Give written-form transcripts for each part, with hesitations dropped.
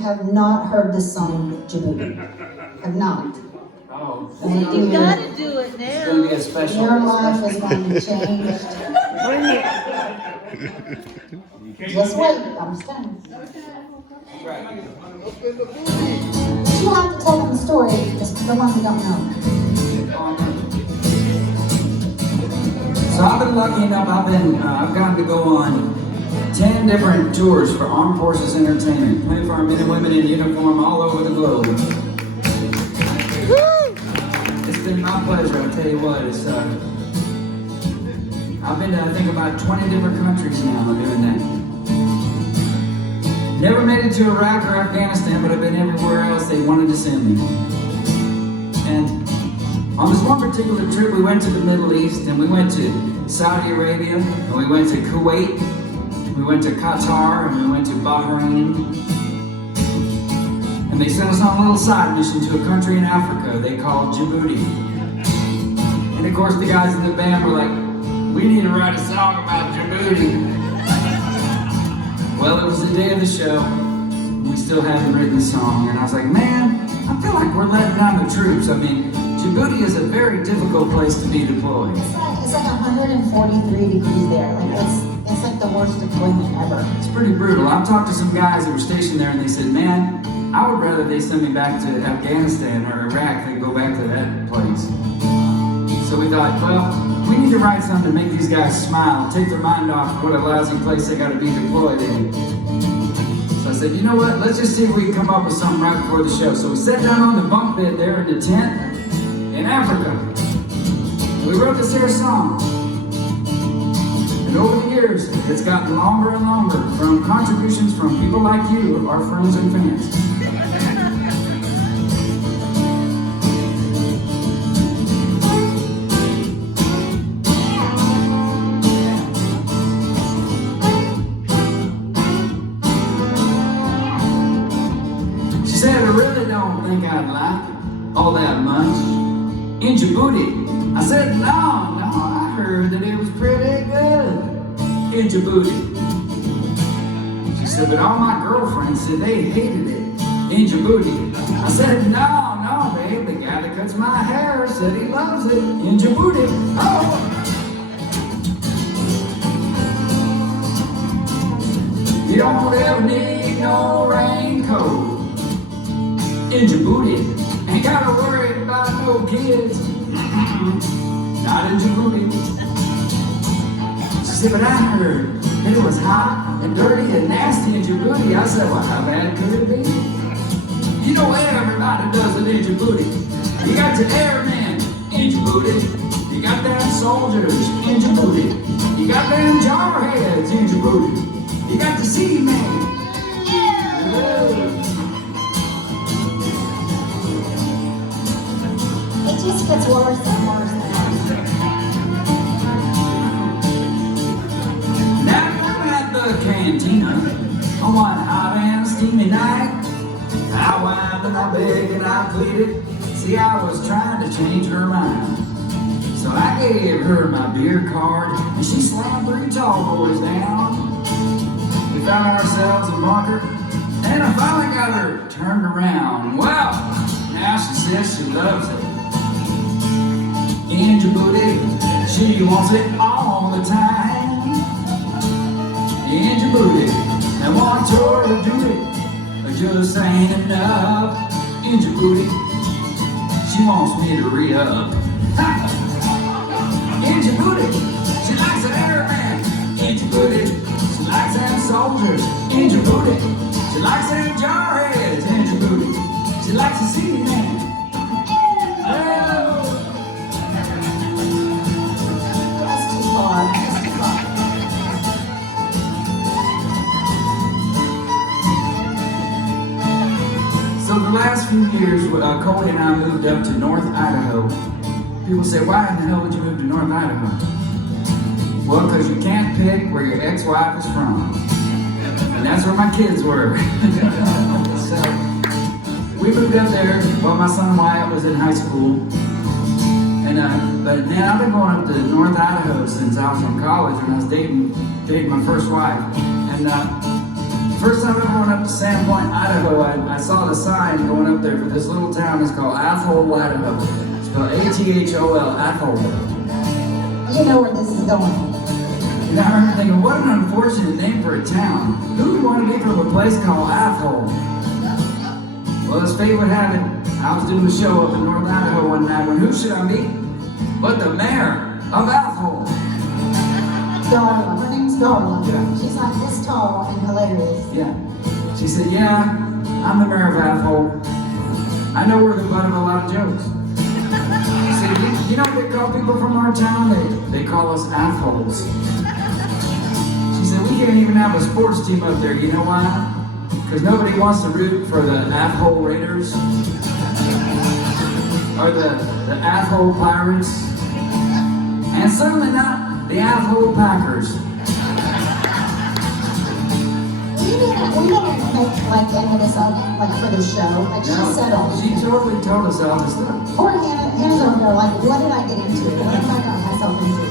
have not heard the song Djibouti. Have not. Oh. You gotta do it now. It's gonna be a special. Your life is going to be changed. Just wait, I'm standing. You have to tell them the story, the ones who don't know. So I've been lucky enough, I've gotten to go on 10 different tours for Armed Forces Entertainment, playing for our men and women in uniform all over the globe. It's been my pleasure, I'll tell you what. I've been to, I think, about 20 different countries now doing that. Never made it to Iraq or Afghanistan, but I've been everywhere else they wanted to send me. And on this one particular trip, we went to the Middle East, and we went to Saudi Arabia, and we went to Kuwait, we went to Qatar, and we went to Bahrain. And they sent us on a little side mission to a country in Africa they called Djibouti. And of course, the guys in the band were like, "We need to write a song about Djibouti." Well, it was the day of the show, and we still haven't written the song, and I was like, man, I feel like we're letting down the troops. I mean, Djibouti is a very difficult place to be deployed. It's like 143 degrees there. Like it's like the worst deployment ever. It's pretty brutal. I've talked to some guys that were stationed there, and they said, man, I would rather they send me back to Afghanistan or Iraq than go back to that place. So we thought, well, we need to write something to make these guys smile, take their mind off what a lousy place they got to be deployed in. So I said, you know what, let's just see if we can come up with something right before the show. So we sat down on the bunk bed there in the tent in Africa. We wrote this here song. And over the years, it's gotten longer and longer from contributions from people like you, our friends and fans. She said, I really don't think I'd like it all that much. In Djibouti, I said, no, I heard that it was pretty good in Djibouti. She said, but all my girlfriends said they hated it in Djibouti. I said, no, babe, the guy that cuts my hair said he loves it in Djibouti. Oh. You don't ever need no raincoat in Djibouti. Ain't gotta worry about no kids. Not in Djibouti. She said, but I heard it was hot and dirty and nasty in Djibouti. I said, well, how bad could it be? You know everybody does it in Djibouti. You got your airmen in Djibouti. You got them soldiers in Djibouti. You got them jarheads in Djibouti. You got the seamen. It just gets worse and worse and worse. Now I'm at the cantina on one hot and steamy night. I whined and I begged and I pleaded. See, I was trying to change her mind. So I gave her my beer card and she slammed 3 tall boys down. We found ourselves a bunker and I finally got her turned around. Well, now she says she loves it in Djibouti. She wants it all the time in Djibouti. And one tour to do it just ain't enough in Djibouti. She wants me to re-up in Djibouti. She likes an airman in Djibouti. She likes them soldiers in Djibouti. She likes them jarheads in Djibouti. She likes the seaman. That's too far. So the last few years, Coley and I moved up to North Idaho. People say, why in the hell would you move to North Idaho? Well, because you can't pick where your ex-wife is from. And that's where my kids were. So we moved up there while my son Wyatt was in high school. And but man, I've been going up to North Idaho since I was in college when I was dating my first wife. And first time I ever went up to Sandpoint, Idaho, I saw the sign going up there for this little town. It's called Athol, Idaho. It's spelled A-T-H-O-L, Athol. You know where this is going. And I remember thinking, what an unfortunate name for a town. Who would want to be from a place called Athol? Well, as fate would have it, I was doing a show up in North Idaho one night when who should I meet but the mayor of Athol. Darla. Her name's Darla. Yeah. She's like this tall and hilarious. Yeah. She said, yeah, I'm the mayor of Athol. I know we're the butt of a lot of jokes. She said, you know what they call people from our town? They call us Athols. She said, we can't even have a sports team up there. You know why? Because nobody wants to root for the Athol Raiders or the Athol Pirates, and certainly not the Athol Packers. We didn't make like any of this up like for the show. Like she said all She totally told us all this stuff. Poor Hannah's over there like, what did I get into? What have I got myself into?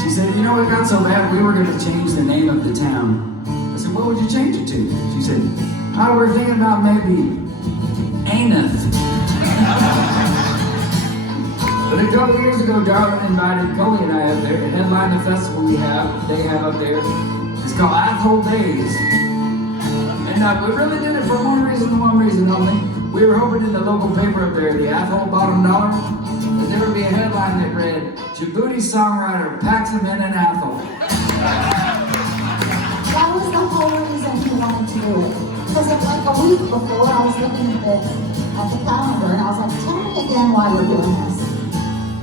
She said, you know, it got so bad we were going to change the name of the town. I said, what would you change it to? She said, oh, we're thinking about maybe Aneth. But a couple years ago, Darla invited Coley and I up there to headline the festival they have up there. It's called Athol Days. And we really did it for one reason and one reason only. We were hoping in the local paper up there, the Athol Bottom Dollar, that there would be a headline that read, Djibouti songwriter packs him in an Athol. That was the whole reason he wanted to do it. Because like a week before, I was looking at the calendar and I was like, tell me again why we're doing this.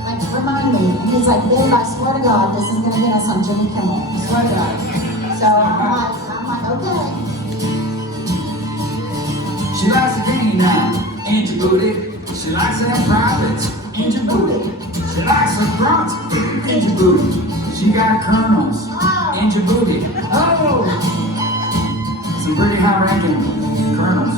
Like, remind me. And he's like, babe, I swear to God, this is going to get us on Jimmy Kimmel. I swear to God. So I'm like, okay. She likes the game now, in Djibouti. She likes to have privates, in Djibouti. She likes the grunts, in Djibouti. She got colonels, in Djibouti. Oh! Some pretty high-ranking colonels.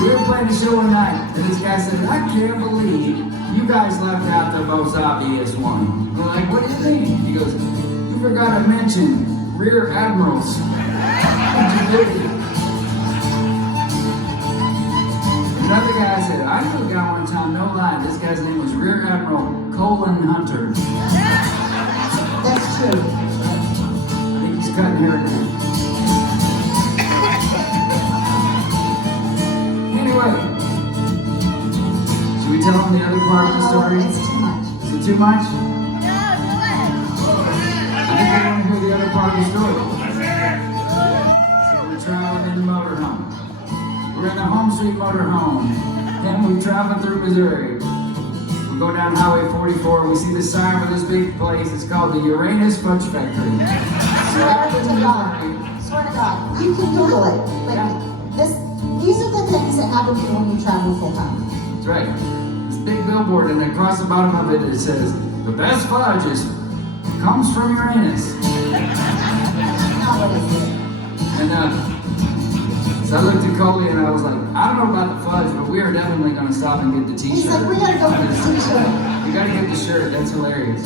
We were playing a show one night, and this guy said, I can't believe you guys left out the most obvious one. We're like, what do you mean? He goes, you forgot to mention rear admirals. Another guy said, I knew a guy one time, no lie, this guy's name was Rear Admiral Coley Hunter. That's true. I think he's cutting hair now. Anyway, should we tell them the other part of the story? It's too much. Is it too much? No, do I think I want to hear the other part of the story. So we're traveling in the motorhome. We're in the Home Street motorhome. Then we're traveling through Missouri. We go down Highway 44. We see the sign for this big place. It's called the Uranus Fudge Factory. Swear to God. Swear to God. You can Google it. Like, these are the things that happen to you when you travel full time. That's right. This big billboard, and across the bottom of it, it says, the best fudge comes from Uranus. Not what it is. And so I looked at Coley and I was like, I don't know about the fudge, but we are definitely going to stop and get the t-shirt. He's like, we gotta go get the t-shirt. You got to get the shirt. That's hilarious.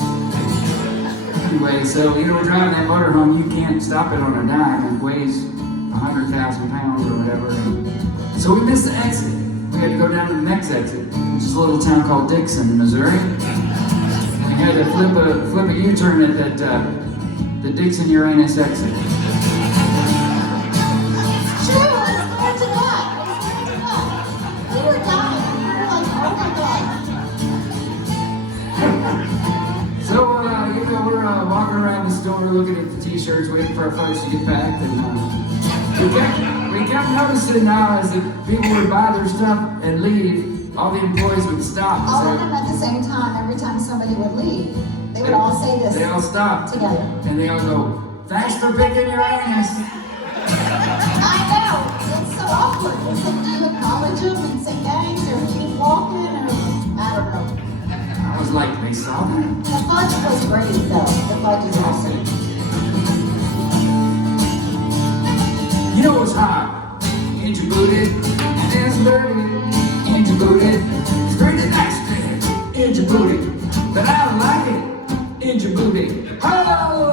Anyway, so we're driving that motorhome. You can't stop it on a dime. It weighs 100,000 pounds or whatever. So we missed the exit. We had to go down to the next exit, which is a little town called Dixon, Missouri. And we had to flip a U-turn at that the Dixon Uranus exit. Walking around the store looking at the t-shirts, waiting for our folks to get packed, and we kept noticing now as the people would buy their stuff and leave, all the employees would stop. All of them at the same time, every time somebody would leave, they would all say this. They all stop together. And they all go, thanks for picking your anus. I know, it's so awkward. It's like, do you acknowledge them and say thanks, or keep walking, or I don't know. I was like, they saw that? The fudge was great, though. The fudge is awesome. You know what's hot? In Djibouti, and it's dirty. In Djibouti, it's pretty nasty. In Djibouti, but I like it. In Djibouti, oh!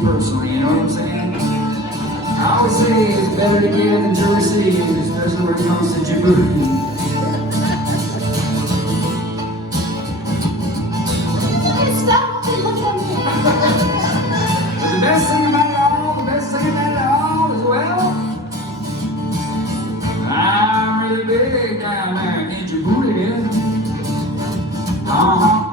personally, you know what I'm saying? I always say it's better to give than to receive, especially when it comes to Djibouti. Stop and look at me. But the best thing about it all is, well, I'm really big down there in Djibouti. Uh-huh.